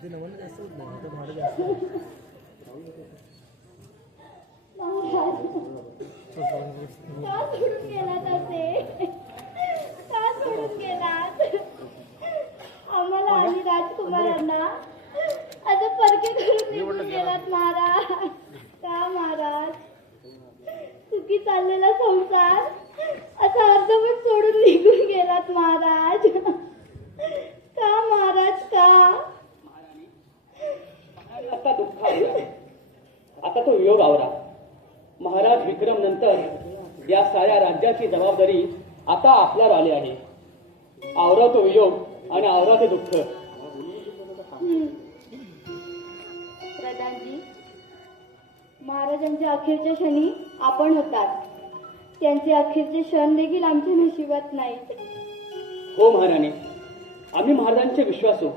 सोडून गेलात असे? का सोडून गेलात आम्हाला आणि राजकुमारांना? असं परके करून निघून गेलात महाराज. का महाराज? चुकी चाललेला संसार असा अर्धवट सोडून निघून गेलात महाराज. का महाराज का? आता दुःख आलं. आता तो वियोग आवरा. महाराज विक्रम नंतर या साऱ्या राज्याची जबाबदारी आता आपल्यावर आली आहे. आवरा तो वियोग आणि आवरा ते दुःख. प्रधानजी, महाराजांच्या अखेरच्या क्षणी आपण होतात. त्यांचे अखेरचे क्षण देखील आमच्या नशिबात नाहीत. हो महाराणी, आम्ही महाराजांचे विश्वासू.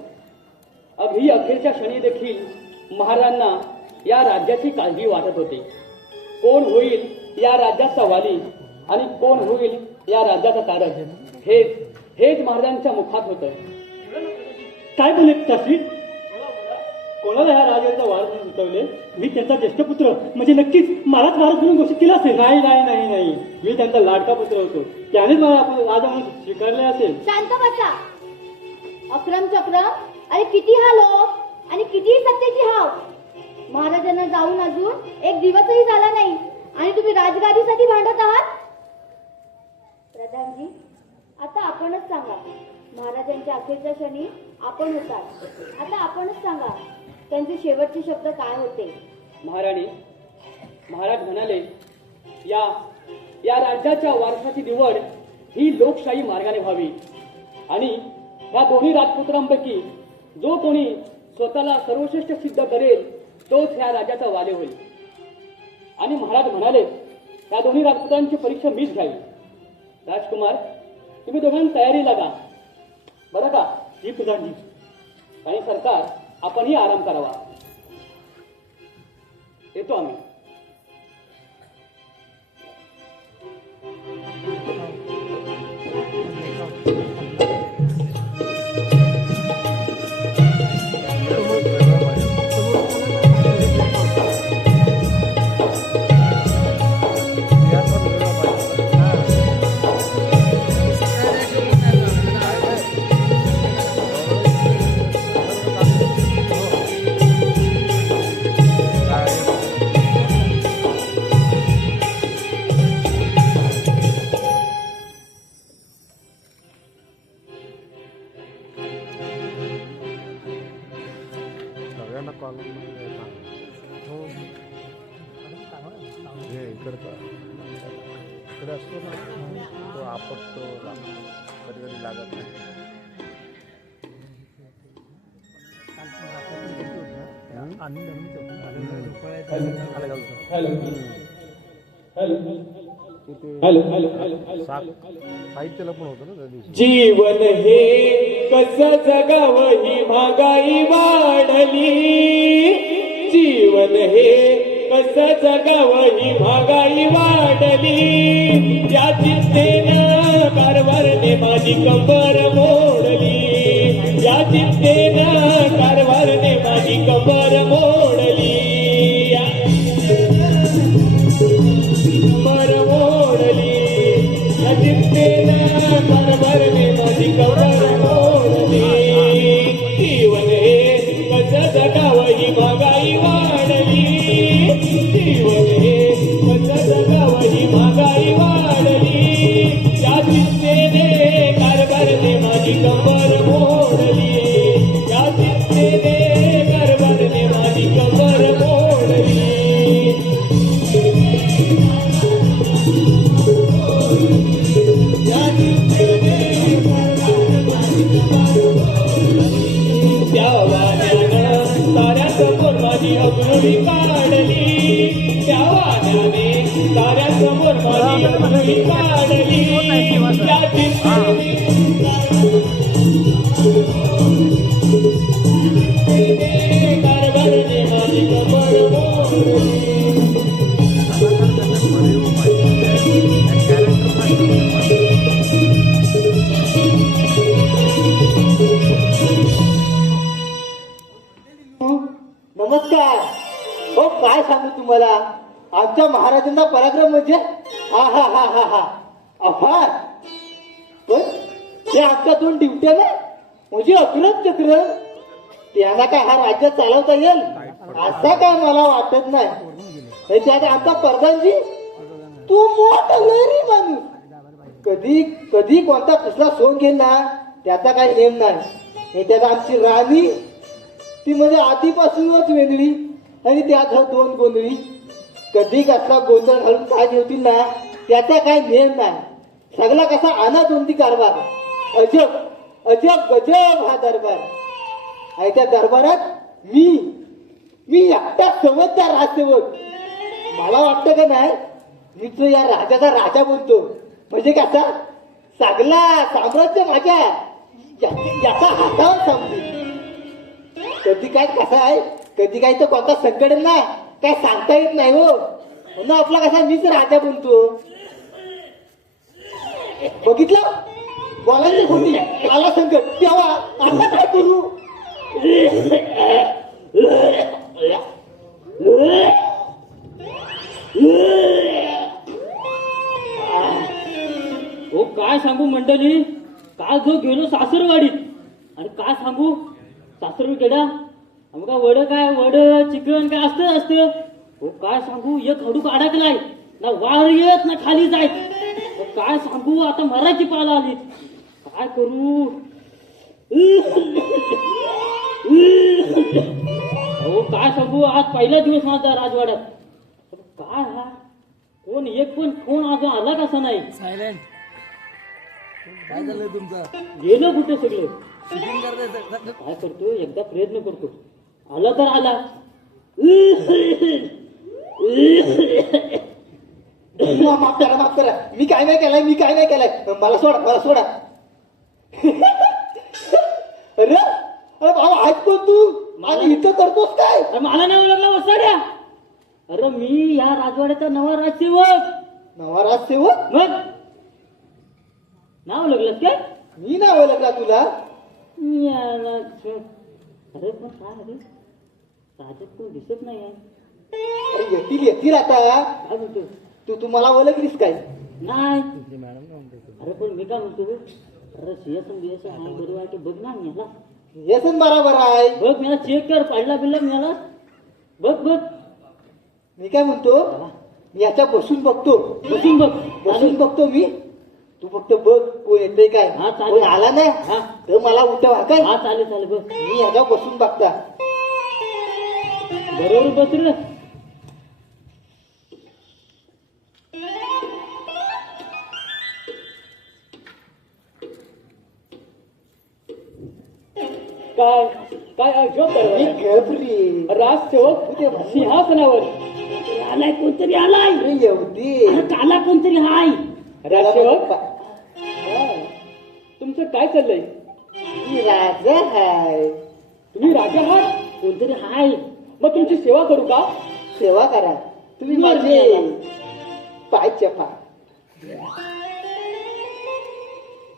अगदी अखेरच्या क्षणी देखील महाराजांना या राज्याची काळजी वाटत होती. कोण होईल या राज्याचा वाली आणि कोण होईल या राज्याचा तारक, हेच महाराजांच्या मुखात होतं. काय बोलले त्याशी? कोणाला ह्या राजाचा वारस सुचवले? मी त्यांचा ज्येष्ठ पुत्र, म्हणजे नक्कीच मलाच वारस म्हणून घोषित केला असेल. नाही नाही नाही नाही, मी त्यांचा लाडका पुत्र होतो. त्यानेच मला आपण राजा म्हणून स्वीकारले असेल. शांत बसा. अक्रम चक्रम, अरे किती हा लोक आणि किती सत्तेची हाव. महाराजांना जाऊन अजून एक दिवसही झाला नाही आणि तुम्ही राजगादीसाठी भांडत आहात. प्रधानजी, आता आपणच सांगा. महाराजांच्या अखेरच्या क्षणी आपण होतात. आता आपणच सांगा त्यांचे शेवटचे शब्द काय होते. महाराणी, महाराज म्हणाले या राज्याच्या वारसाची निवड ही लोकशाही मार्गाने व्हावी आणि ह्या दोन्ही राजपुत्रांपैकी जो कोणी स्वतःला सर्वश्रेष्ठ सिद्ध करेल तोच ह्या राज्याचा वाले होईल. आणि महाराज म्हणाले ह्या दोन्ही राजपुत्रांची परीक्षा मीच घ्यावी. राजकुमार, तुम्ही दोघांनी तयारी लागा बरं का? ही प्रधानजी. आणि सरकार, आपणही आराम करावा. येतो आम्ही. इकडे असतो ना तो आपटतो कधी कधी लागत नाही. साहित्याला पण होतं ना त्या दिवशी. जीवन हे कसं जगावं ही महागाई वाढली. जीवन हे कसं जगावं ही महागाई वाढली. या चिंतेनं कारभारने माझी कंबर मोडली. या चिंतेनं कारभारने माझी कंबर मोडली. कंबर मोडली. या चिंतेनं कारभारने माझी कंबर मोडली. जीवन हे कसं जगावं ही महागाई वाढली. जीवन हे कसं जगावं ही महागाई वाढली. या चिंतेने कारभारने माझी कंबर मोडली. या चिंतेने कारभारने माझी कंबर मोडली. या चिंतेने त्या वाण्यानं ताऱ्यासमोर माझी अग्नी काढली. त्या वाण्याने ताऱ्यासमोर माझी अग्नी काढली. त्या चिंतेने कारभारने माझी कंबर मोडली. नमस्कार. हो काय सांगू तुम्हाला, आमच्या महाराजांचा पराक्रम म्हणजे हा हा हा हा हा अफाट. पण ते आमच्या दोन ड्युट्या ना म्हणजे अक्रम चक्र, त्यांना काय हा राज्य चालवता येईल असं काय मला वाटत नाही. हे त्यात आमचा प्रधानजी तू मोठा लहरी माणूस, कधी कधी कोणता कसला सोंग घेईल ना त्याचा काही नेम नाही. हे त्यात आमची राणी ती म्हणजे आधीपासूनच वेगळी आणि त्यात दोन गोंधळी, कधी कसला गोंधळ घालून काय ठेवतील ना त्याचा काही नेम नाही. सगळा कसा अनादोंदी कारभार, अजब अजब गजब हा दरबार. आणि त्या दरबारात मी एकटा समजदार राजसेवक. मला वाटतं का नाही मी तो या राजाचा राजा बोलतो, म्हणजे कसा सगळा साम्राज्य माझ्या याचा हातावर समजेल. कधी काय कसा आहे, कधी काही तर कोणता संकट ना काय सांगता येत नाही हो. म्हणून आपला कसा मीच राजा बोलतो. बघितलं बोलायची होती, आला संकट तेव्हा आता काय करू. हो काय सांगू मंडळी, काल जो गेलो सासरवाडीत आणि काय सांगू सासर गेला आमका वड काय वड चिकन काय असतं. हो काय सांगू एक हडूक अडकलाय ना, वार येत ना खाली जायत. हो काय सांगू आता मराठी पाला आली, काय करू. हो काय सांगू आज पहिला दिवस माझा राजवाड्यात. काय हा कोण एक पण फोन अजून आला कसा नाही. सायलेंट. काय झालं तुमचं? गेलो कुठे सगळं. शूटिंग करताय? काय करतो एकदा प्रयत्न करतो, आला तर आला. माफ करा मी काय नाही केलाय मला सोडा. अरे भाऊ आज कोण तू आणि इथं करतोस काय. अरे मला नाही ओळखला वसाड्या. अरे मी या राजवाड्याचा नवा राजसेवक. नवा राजसेवक. मग नाव ओळखलंस काय. मी नाही ओळखला तुला. अरे पण काय अरे राजात कोण दिसत नाही आहे. अरे येतील आता. काय म्हणतो तू मला ओळखलीस काय. नाही. अरे पण मी काय म्हणतो, अरे सिंहासन बिहासन आहे बरोबर आहे की बघ ना मला. येसन बरोबर आहे. बघ मला चेक कर, पाडला बिल्ला मिळाला बघ. मी काय म्हणतो, मी याच्या बसून बघतो. बसून बघ. मी. तू फक्त बघ कोण येतंय काय. हा, चालेल. कोण आला नाही हा. तर मला उठवा काय. हा चालेल बघ. मी याच्या बसून बघता. बरोबर बस रे. काय काय अजब मी घबरी राजसेवक सिंहासनावर आलाय, कोणतरी आलाय. एवढी अरे काला कोणतरी हाय. राजसेवक तुमचं काय चाललंय. मी राजा हाय. तुम्ही राजा आहात. कोणतरी हाय. मग तुमची सेवा करू का. सेवा करा तुम्ही माझे पाय चपा.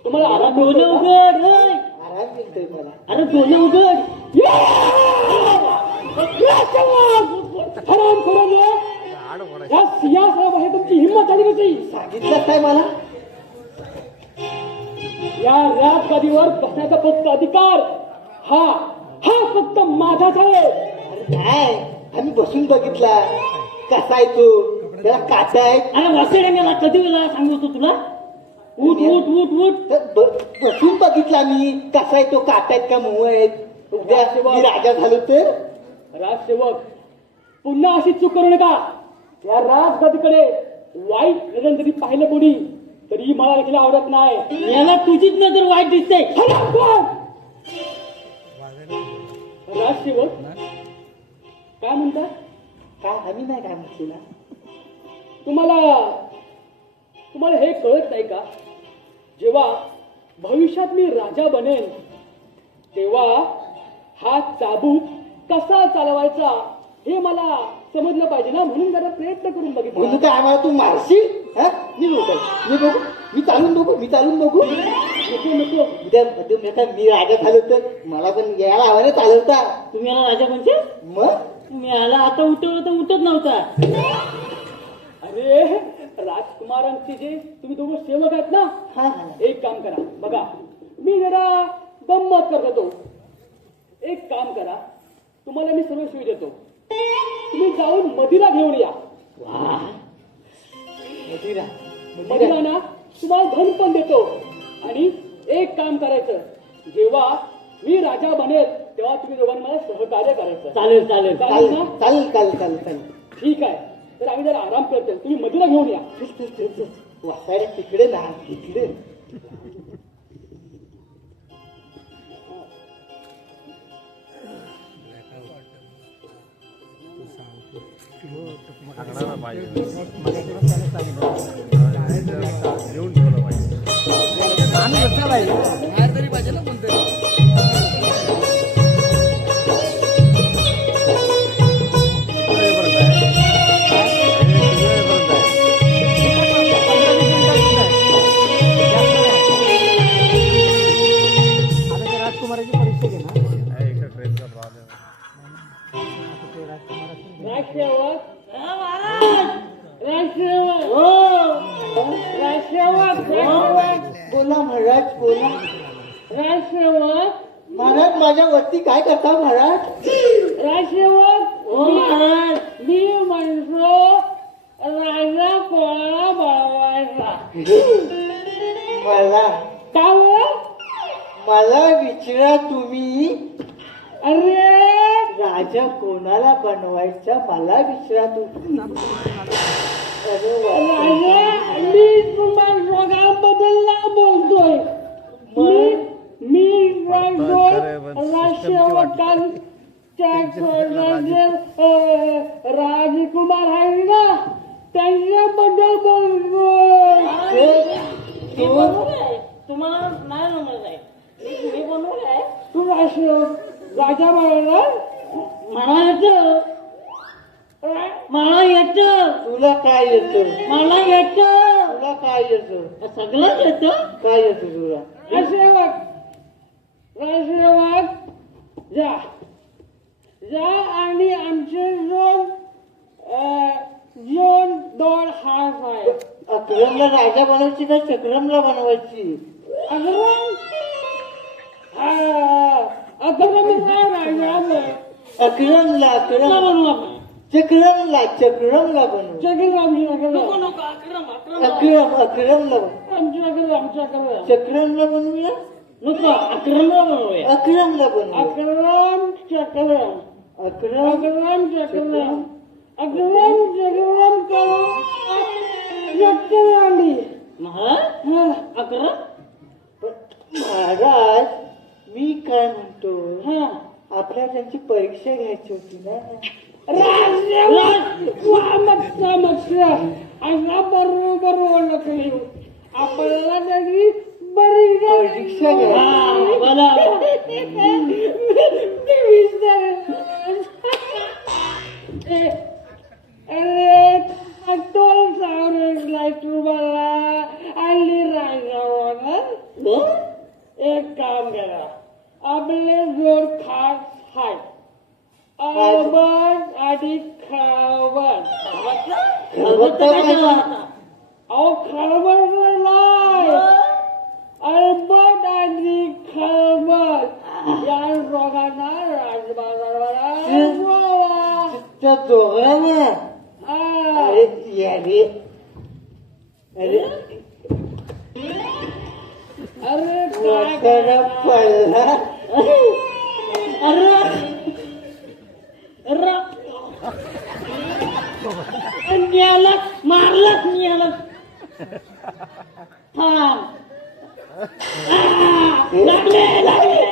तुम्हाला आराम डोलं उघड. आराम मिळतोय मला. अरे डोलं उघड. हराम करून या सिंहासनावर तुमची हिंमत झाली कशी. सांगितलं काय मला. या राजगादीवर बसण्याचा फक्त अधिकार हा फक्त माझाच आहे. अरे नाही आम्ही बसून बघितला कसा आहे तो. त्याला काटा आहे. अरे वसेडे मला कधी वेळा सांगतो तुला. उठ. तर बसून बघितला मी कसा आहे तो. काटा आहेत का मऊ आहेत. उद्या मी राजा झालो तर. राजसेवक पुन्हा अशी चूक करू नका. या राजगादीकडे वाईट नजर जरी पाहिलं कोणी तरी मला देखील आवडत नाही. याला तुझीच नजर वाईट दिसते. राजसेवक काय म्हणता. काय आम्ही नाही काय म्हटलेला. तुम्हाला हे कळत नाही का, जेव्हा भविष्यात मी राजा बनेन तेव्हा हा चाबूक कसा चालवायचा हे मला समजलं पाहिजे ना. म्हणून जरा प्रयत्न करून म्हणून बघितलं. काय आम्हाला तू मारशील. मी चालून बघू. नको. उद्या मी राजा झालो तर मला पण यायला हवा चालवता. तुम्ही याला राजा म्हणजे मग मी आला आता उठवलं तर उठत नव्हता. अरे राजकुमारांचे जे तुम्ही दोघं सेवक आहेत ना, हा एक काम करा बघा, मी जरा गंमत करत होतो. एक काम करा, तुम्हाला मी सर्व सोयी देतो. तुम्ही जाऊन मदिरा घेऊन या. मदिरा ना तुम्हाला धन पण देतो. आणि एक काम करायचं, जेव्हा मी राजा बनेल तेव्हा तुम्ही दोघांना मला सहकार्य करायचं. चालेल चालेल चालेल ना? चालेल चालेल चालेल चालेल. ठीक आहे, तर आम्ही जरा आराम करतो. तुम्ही मदिरा घेऊन या. वासायला तिकडे ना तिकडे. सांगणारा पाहिजे येऊन ठेवलं पाहिजे. बाहेर तरी पाहिजे ना कोणतरी. राजकुमाराची परीक्षा घे ना. एका ट्रेनचा प्रॉब्लेम. राजसेवक, राजसेवक, राजसेवक, बोला महाराज बोला. राजसेवक, महाराज माझ्या वरती काय करता महाराज. राजसेवक, मी म्हणतो राजा कोणाला बनवायचा. मला का बरं? मला विचारा तुम्ही. अरे राजा कोणाला बनवायचा मला विचारा तुम्ही. अरे वा. राजा, मी तुम्हाला दोघांबद्दल ना बोलतोय. मी राजकुमार आहे ना त्यांच्याबद्दल बोलतोय. तुम्हाला नाही जमत आहे. मी बनवलं आहे. तू राजा म्हणा. मला येतं. मला येतं. तुला काय येतं. मला येतं. तुला काय येतं. सगळं येतं. काय येतं तुला. राजसेवक, राजसेवक, जा जा आणि आमचे दोन हात आहे. अक्रमला राजा बनवायची का चक्रमला बनवायची. अक्रम राजा अक्रमला अक्रम बनवू आपण. चक्रमला चक्रमला बनवू. अक्रम अक्रमला बनवू. चक्रमला बनवूया. नको अक्रमला बनवूया. अक्रमला बनवूया. अक्रम चक्रम अक्रम अक्रम चक्रम अक्रम चक्रम करो चक्रवाणी. अक्रम. महाराज मी काय म्हणतो, आपल्याला त्यांची परीक्षा घ्यायची होती ना. असा बरोबर ओळख येऊ आपल्याला त्याची परीक्षा अरे टोल सावरला तुम्हाला हल्ली राजा. एक काम करा, आपले जोड खास हाय अल्बर्ट आणि खळबट. अहो खळबट नाही, अल्बर्ट आणि खळबट या दोघांना राजबाजाराला त्या दोघांना. अरे यारे अरे अरे वाटाणा पडला. मारलाच मिळाला. लागले लागले.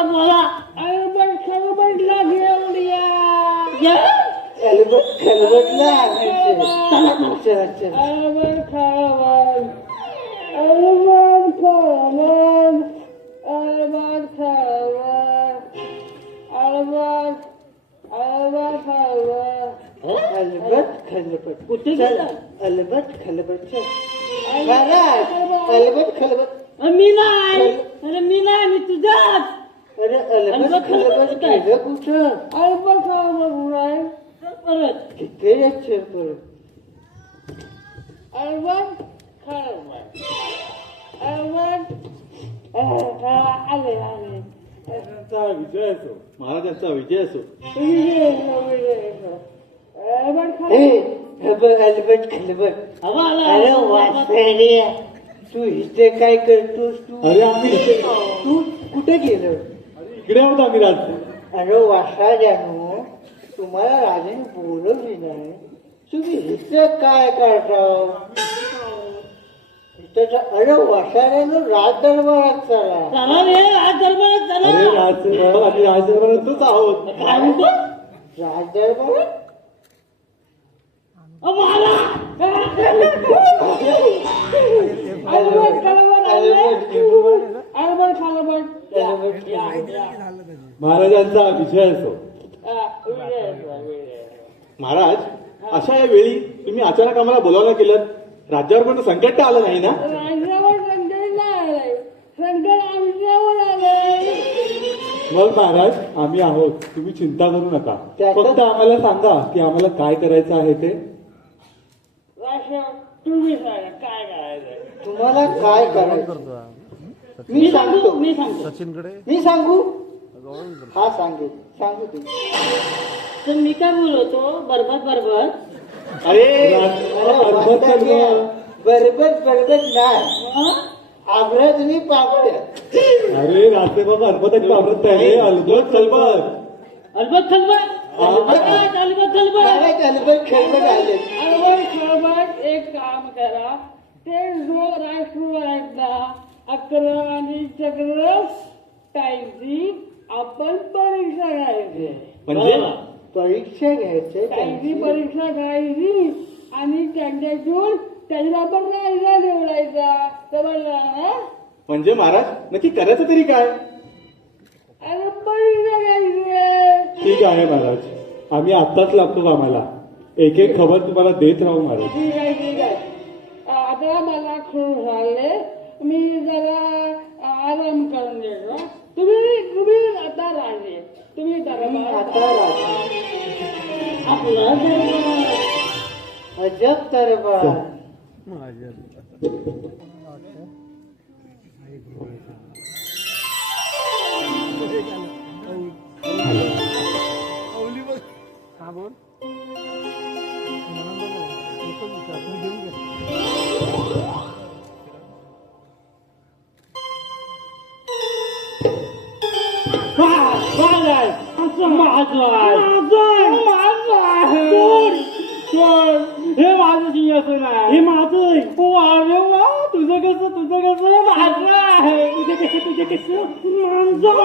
मला अल्बर्ट खळबटला घेऊन या. खलबटला अल्बर्ट खळबट अल्बर्ट खळबट अल्बर्ट खळबट अल्बर्ट अल्बर्ट खळबट अलबट खलबट. कुठे गेला? अलबट खलबट. महाराज अलबट खलबट. मी नाही. अरे मी नाही, मी तुझाच. अलबत खलबत केलं कुठं अलबत खलबत परत किती अक्षर परत अलबत खलबत अलबत आले आले त्यांचा विजय असो महाराजांचा विजय असो अलबत खलबत अरे वाचड्या तू इथे काय करतोस तू अरे आम्ही तू कुठे गेलो इकडे आहोत आम्ही राज अरे वासा जाणू तुम्हाला राजाने बोलवली नाही तुम्ही इथं काय करता अरे वासाऱ्यानं राज दरबारात चला राज दरबारात अरे राज आम्ही राजदरबारातच आहोत राज दरबारात महाराजांचा विजय असो महाराज अशा या वेळी तुम्ही अचानक आम्हाला बोलावलं केलं राज्यावर कोणतं संकट तर आलं नाही ना मग महाराज आम्ही आहोत तुम्ही चिंता करू नका फक्त आम्हाला सांगा की आम्हाला काय करायचं आहे ते तुम्ही सांगा काय करायचं तुम्हाला काय करायचं मी सांगतो सचिनकडे मी सांगू हा सांगू तुम्ही तर मी काय बोलवतो बरबत अरे बरबत नाही आग्रह तुम्ही पापड्या अरे रात्री बाबा अलबत पावरत आहे अलबत खलबत अलबत खलबत एक काम करा ते जो राष्ट्रवादा अकरा आणि चक्र टाईमची आपण परीक्षा घ्यायची म्हणजे परीक्षा घ्यायची त्यांची परीक्षा घ्यायची आणि त्यांच्यातून त्याला आपण राहायचा निवडायचा समजला ना म्हणजे महाराज नक्की करायचं तरी काय अरे परीक्षा घ्यायची ठीक आहे महाराज आम्ही आत्ताच लागतो आम्हाला एक एक खबर तुम्हाला देत राहू महाराज ठीक आहे आता मला खूप झाले मी जरा आराम करून देतो तुम्ही आता राजे तुम्ही आता आपला दरबार अजब दरबार हे माझं सिंहासन आहे हे माझं अरे वा तुझं कसं माझं आहे तुझं कसं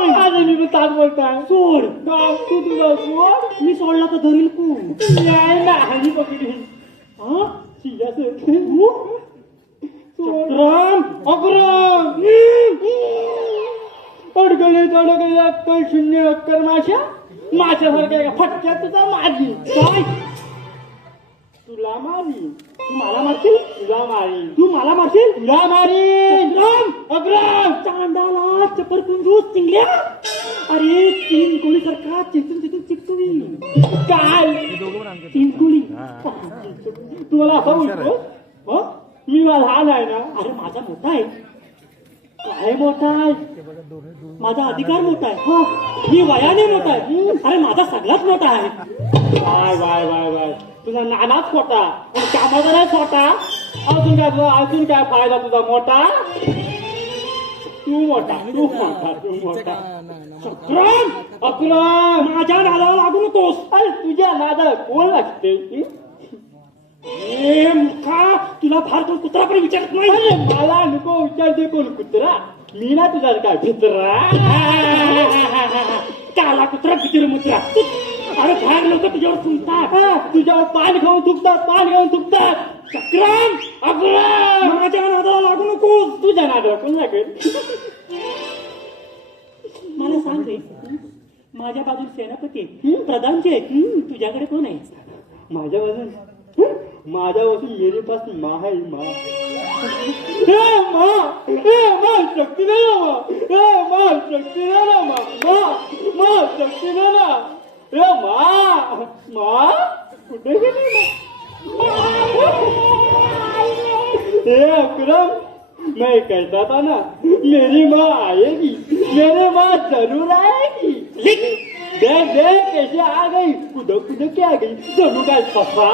माझं मी ताट बोलताय सोड तू तुझा सोड मी सोडला तर धरील तू नाही हल्ली पकडली हा सिंहासन अकरम अडगळे अक्कल शून्य अक्कल माझ्यासारख्या फटक्यात तुझा माझी काय तुला मारी तू मला मारशील तुला मारी तू मला मारशील तुला मारी अग्रम चांडाला चपर कुंजूस चिंगल्या अरे तीन कोळी सारखा चिकटून चिकटुई काय तीन कोळी तू मला असं बोलतो मी लहान आहे ना अरे माझा मोठा आहे काय मोठा आहे माझा अधिकार मोठा आहे मी वयाने मोठा आहे अरे माझा सगळाच मोठा आहे वाय वाय वाय वाय तुझा नानाच मोठा पण कामाचा छोटा अजून काय फायदा तुझा मोठा तू मोठा अक्रम माझ्या नादाला लागू नकोस अरे तुझ्या नादा कोण लागते तुला फार कोण कुत्रा पण विचारत नाही मला नको विचारते कोण कुत्रा मी ना तुझा काय भित्रा काला कुत्रा भित्र मुत्रा अरे फार लोक तुझ्यावर थुंकतात तुझ्यावर पान खाऊन थुकतात चक्रम अग्रम माझ्या नादाला लागू नको तुझ्या नादाला कोण लागेल मला सांग रे माझ्या बाजूला सेनापती प्रधानचे तुझ्याकडे कोण आहे माझ्या बाजून मेरे पास माँ है माँ शक्ति नहीं माँ शक्ती ना शक्ती ना ए मा कुठे गेली ए अकरम मैं कहता था ना मेरी माँ आएगी मेरे माँ जरूर आएगी देख देख कैसे आ गई कुदक के आ गई जरूर काय सफा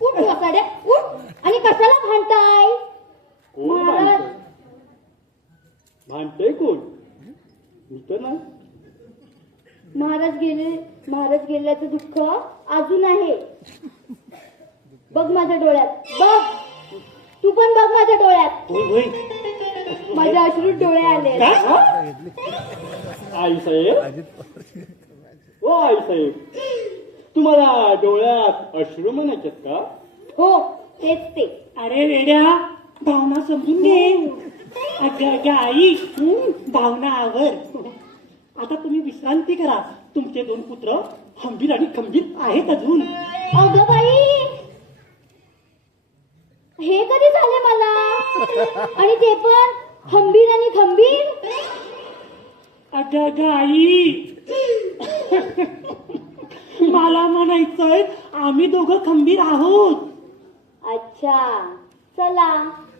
उठ वसाड्या उठ आणि कशाला भांडताय कोण महाराज भांडतय कोण मी तर ना महाराज गेल्याचं दुःख अजून आहे. बघ माझ्या डोळ्यात बघ तू पण बघ माझ्या डोळ्यात माझ्या अश्रू डोळे आले. आई साहेब ओ आई साहेब तुम्हाला डोळ्यात अश्रू म्हणायच्यात का? हो तेच ते. अरे वेड्या भावना समजून घे. अगं आई भावना आवर. आता तुम्ही विश्रांती करा. तुमचे 2 पुत्र खंबीर आणि खंबीर आहेत अजून. अगं बाई हे कधी झाले मला आणि ते पण खंबीर आणि खंबीर. अगं आई मला म्हणायचंय आम्ही दोघं खंबीर आहोत. अच्छा चला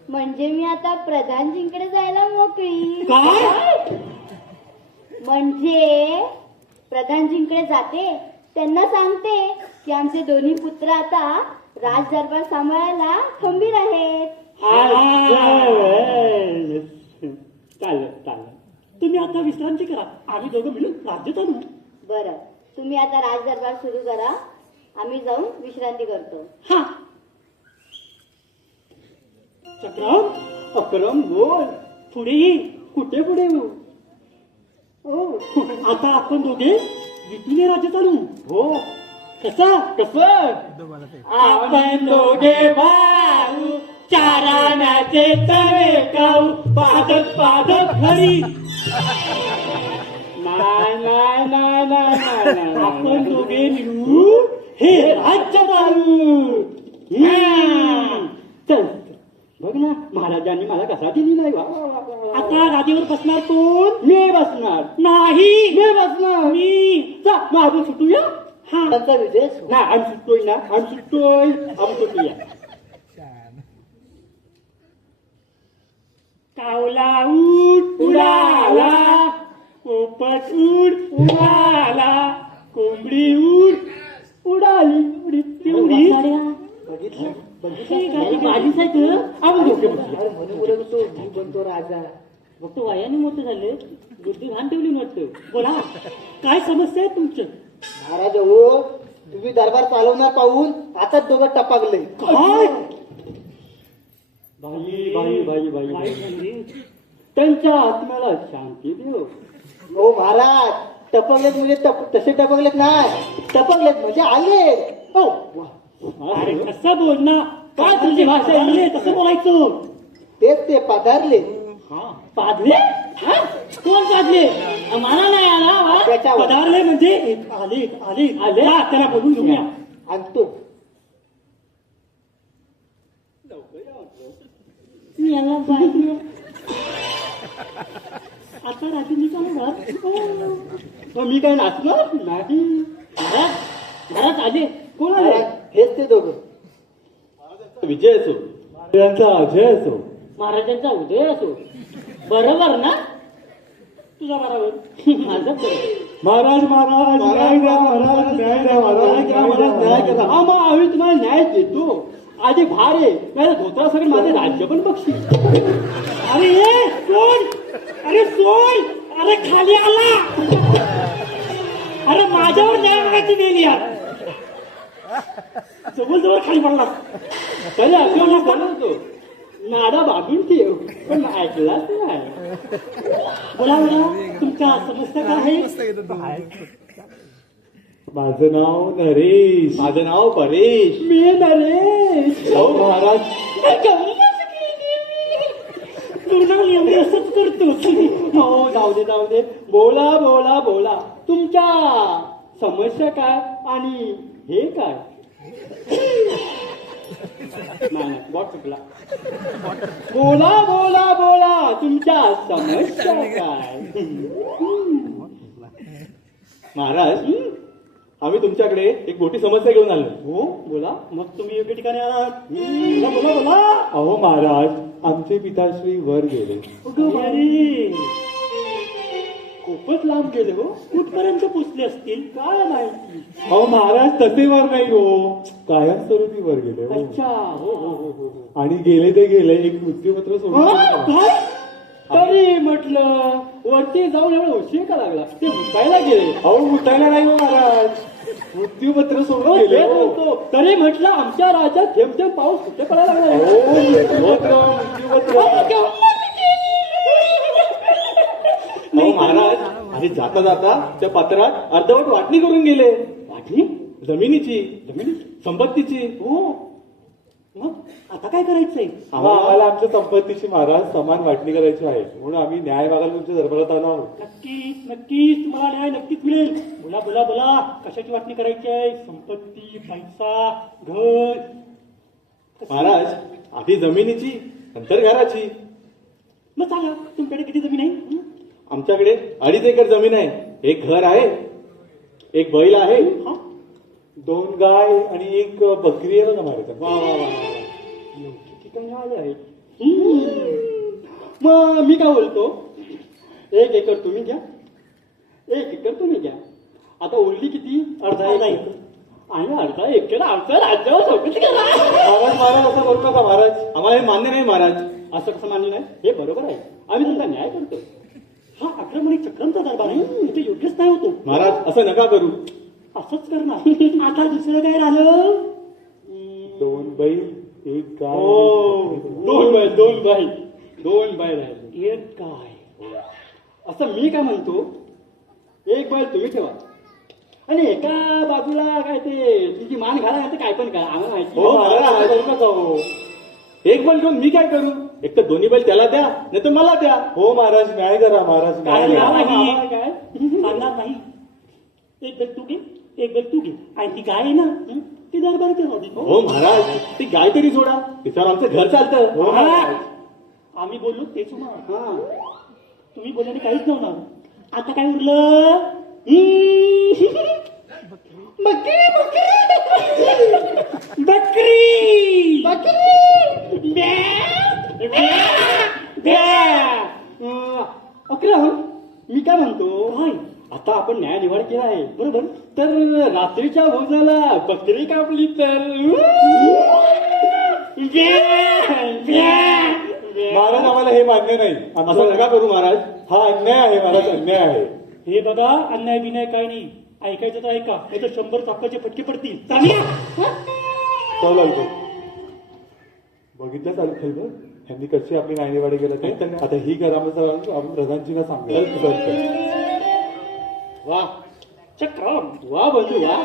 म्हणजे मी आता प्रधानजींकडे जायला मोकळी. काय? म्हणजे प्रधानजींकडे जाते त्यांना सांगते की आमचे दोन्ही पुत्र आता राज दरबार सांभाळायला खंबीर आहेत. चालेल तुम्ही आता विश्रांती करा. आम्ही दोघं मिळून राज्य चालू. बरं तुम्ही आता राज दरबार सुरू करा आम्ही जाऊन विश्रांती करतो. हा चक्रम अकरम बोल पुढे ये. कुठे पुढे येऊ? आता आपण दोघे युतीने राज्य चालू. हो कसा कसं आपण दोघे भाऊ चाराण्याचे तवे खाऊ पादत घरी. नाही आपण दोघे मिळून हे राज्य चालू. चल बघ ना महाराजांनी मला कसा दिलेला आता गादीवर बसणार कोण? मी बसणार नाही मी बसणार मी. चा मग आपण सुटूया. हा ना आम्ही सुटतोय ना आम्ही सुटूया. कावला उड उडाला पोपट उड उडाला कोंबडी उड उडाली उडी तेवढी. माझी साईड आपण दोघे बसूया. फक्त वयाने मोठे झाले बुद्धी भान ठेवली वाटतं. बोला काय समस्या आहे तुमची? महाराज हो तुम्ही दरबार चालवणार पाहून आताच दोघं टपाकले. काय बाई त्यांच्या आत्म्याला शांती देव. हो महाराज टपकलेत म्हणजे तसे टपकलेत नाही टपकलेत म्हणजे आले. हो अरे कसं बोल ना. काय तुझी भाषा आहे कसं बोलायचं? तेच ते पधारले. पादले कोण पादले? मला नाही आला. त्याच्यावर. पदार्ले म्हणजे आले आले आले. त्याला बोलून घेऊया. आणतो याला पाहिजे. आता रात्री चालू. मी काय नाचणार नाही. घरात आले कोण आले? महाराज हेच ते दोघं. विजय असो त्यांचा अजय असो महाराजांचा उदय असो. बरोबर ना तुझा बरोबर माझं बरोबर. महाराज न्याय करा. हा मग आम्ही तुम्हाला न्याय देतो. आधी भार आहे नाही धोत्रा सगळं माझे राज्य पण बक्षीस. अरे ये सोड. अरे सोड. अरे खाली आला. अरे माझ्यावर न्याय मागायची नेली यार. जवळ खाली पडला. तरी आपल्याला बनवतो नाडा बांधून ठेव पण ऐकलाच नाही. बोला बोला तुमच्या समस्या काय आहे? माझं नाव नरेश. माझं नाव परेश. मी नरेश. हो महाराज असंच करतो. हो जाऊ दे बोला तुमच्या समस्या काय आणि हे काय? नाही बॉट चुकला. बोला तुमच्या समस्या काय? महाराज आम्ही तुमच्याकडे एक मोठी समस्या घेऊन आलो. हो बोला. मग तुम्ही योग्य ठिकाणी आलात. बोला बोला बोला. अहो महाराज आमचे पिताश्री वर गेले. अरे खूपच लांब गेले हो. कुठपर्यंत पोचले असतील काय माहिती. अहो महाराज तसे वर नाही हो, कायमस्वरूपी वर गेले हो. अच्छा हो हो हो हो. आणि गेले ते गेले एक मृत्यूपत्र सोडून हा? गेले. काय? तरी म्हटलं वरती जाऊन एवढा उशीर का लागला. ते मुकायला गेले. अहो उठायला नाही हो महाराज, मृत्यूपत्र हो, सोडून तेच गेले हो. म्हणतो. तरी म्हटलं आमच्या राज्यात थेंब थेंब पाऊस कुठे पडायला लागला. अहो, मृत्यूपत्र. अहो महाराज आणि जाता जाता त्या पत्रात अर्धवट वाटणी करून गेले. वाटणी जमिनीची, जमिनी संपत्तीची. हो. मग आता काय करायचंय. आम्हाला आमच्या संपत्तीची महाराज समान वाटणी करायची आहे, म्हणून आम्ही न्याय मागायला तुमच्या दरबारात आलो आहोत. नक्कीच नक्कीच तुम्हाला न्याय नक्कीच मिळेल. बोला बोला बोला. कशाची वाटणी करायची आहे. संपत्ती, पैसा, घर. महाराज आधी जमिनीची नंतर घराची. मग सांगा तुमच्याकडे किती जमीन आहे. आमच्याकडे 2.5 एकर जमीन आहे. एक घर आहे, एक बैल आहे, हा? 2 गाय आणि एक बकरी आहे ना महाराज. वा वा वा वा. योग्य ठिकाणी आले आहे. मग मी काय बोलतो 1 एकर तुम्ही घ्या, 1 एकर तुम्ही घ्या. आता उरली किती. अर्धा एकर. आणि अर्धा एकर आमच्या राज्यावर सोबत करा. महाराज महाराज असं करू नका महाराज, आम्हाला हे मान्य नाही महाराज. असं कसं मान्य नाही. हे बरोबर आहे. आम्ही तुमचा न्याय करतो. हा आक्रमणी चक्रमचा दरबार आहे. इथे योग्यच नाही होतो. महाराज असं नका करू. असंच करणार. आता दुसरं काय राहिलं. 2 बैल, 1 गाय. हो 2 बैल 2 बैल राहिले. 1 गाय. असं मी काय म्हणतो 1 बैल तुम्ही ठेवा आणि एका बाजूला काय ते तुमची मान घाला नाही तर काय पण करा. आम्हाला माहिती हो महाराज असं करू नका हो. 1 बैल घेऊन मी काय करू. एक तर दोन्ही बैल त्याला द्या नाही तर मला द्या. हो महाराज न्याय करा महाराज. न्याय काय करा. नाही काय सांगणार नाही. 1 बैल तू घे, 1 बैल तू घे. आणि ती गाय आहे ना ती दरबार राहू दे. हो महाराज ती गाय तरी सोडा, तिच्यावर आमचं घर चालतं. हो महाराज. आम्ही बोललो तेच होणार. हा तुम्ही बोलल्याने काहीच नव्हणार. आता काय उरलं. बकरी बकरी बकरी बकरी. अक्रम मी काय म्हणतो. आता आपण न्याय निवड केला आहे बरोबर. तर रात्रीच्या भोजनाला बकरी कापली तर महाराज आम्हाला हे मान्य नाही. असं नका करू महाराज. हा अन्याय आहे महाराज, अन्याय आहे. हे बघा अन्याय बिन्याय काय नाही. ऐकायचं तर ऐका नाही तर 100 चाकाचे फटके पडतील. चालेल? चालेल. बघितलं चालू खरं ह्यांनी कशी आपली नायनेवाडी केलं ते. आता ही घरामध्ये आपण प्रधानजीला सांगू. वा चक्रम वा बंधू वा.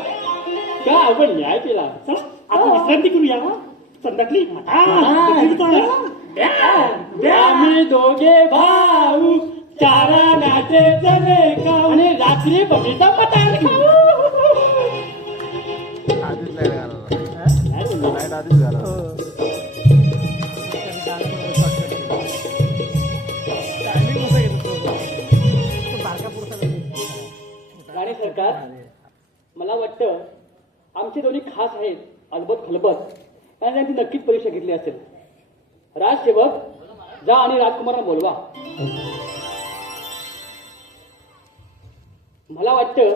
का आपण न्याय केला. चला आता विश्रांती करूया. संध्याकाळी आम्ही दोघे भाऊ चारा नाचे जमे खाऊ आणि रात्री बकरीचा मटण खाऊ. आधीच लाईट घाला. लाईट आधीच घाला. राणे सरकार मला वाटतं आमचे दोन्ही खास आहेत अलबत खलबत. आणि त्यांनी नक्कीच परीक्षा घेतली असेल. राजसेवक जा आणि राजकुमारांना बोलवा. मला वाटतं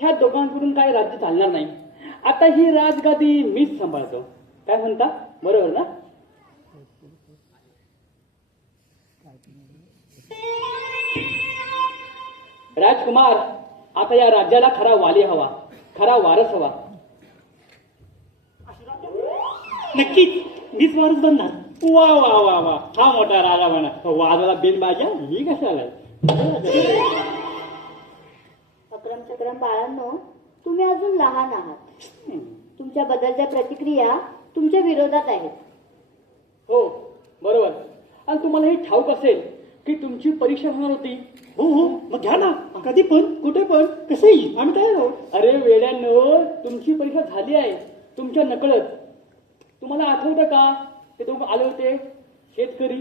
ह्या दोघांकडून काय राज्य चालणार नाही. आता ही राजगादी मीच सांभाळतो. काय म्हणता बरोबर ना. राजकुमार आता या राज्याला खरा वाली हवा, खरा वारस हवा. नक्कीच मीच वारस बनणार. वा वा वा वा. हा मोठा राजा म्हणा. वाजाला बिन बाजा मी कशाला. अक्रम चक्रम बाळांनो तुम्ही अजून लहान आहात. तुमच्या बदलत्या प्रतिक्रिया तुमच्या विरोधात आहेत. हो बरोबर. आणि तुम्हाला हे ठाऊक असेल की तुमची परीक्षा होणार होती. हो हो मग घ्या ना. कधी पण कुठे पण कसंही आम्ही तयार आहोत. अरे वेड्यांनो तुमची परीक्षा झाली आहे तुमच्या नकळत. तुम्हाला आठवतं का ते दोघं आले होते शेतकरी.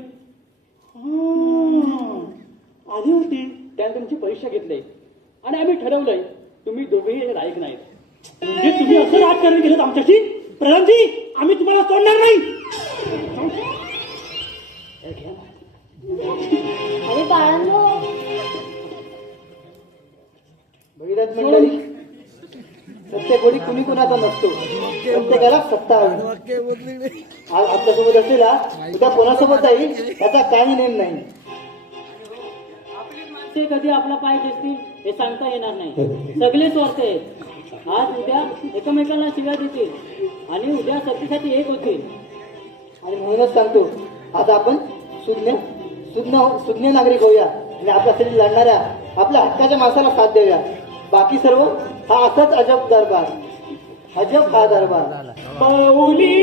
तुमची परीक्षा घेतली आणि आम्ही ठरवलंय तुम्ही दोघेही लायक नाहीत. म्हणजे तुम्ही असं राजकारण केलं आमच्याशी? प्रधानजी, आम्ही तुम्हाला सोडणार नाही. अरे बाळांनो, भगीरथ मंडळी, प्रत्येक गोडी कुणी कुणाचा नसतो, प्रत्येकाला सत्ता हवी. आज आपल्यासोबत असलेला उद्या कोणासोबत जाईल याचा काही नेम नाही. ते कधी आपला पाय घेतील हे सांगता येणार नाही. सगळे स्वार्थ आहेत. आज उद्या एकमेकांना शिव्या देतील आणि उद्या सत्तेसाठी एक होतील. आणि म्हणूनच सांगतो, आज आपण सुज्ञ नागरिक होऊया आणि आपल्यासाठी लढणाऱ्या आपल्या हक्काच्या माणसाला साथ देऊया. बाकी सर्व हा असाच अजब दरबार, अजब हा दरबार. पाऊली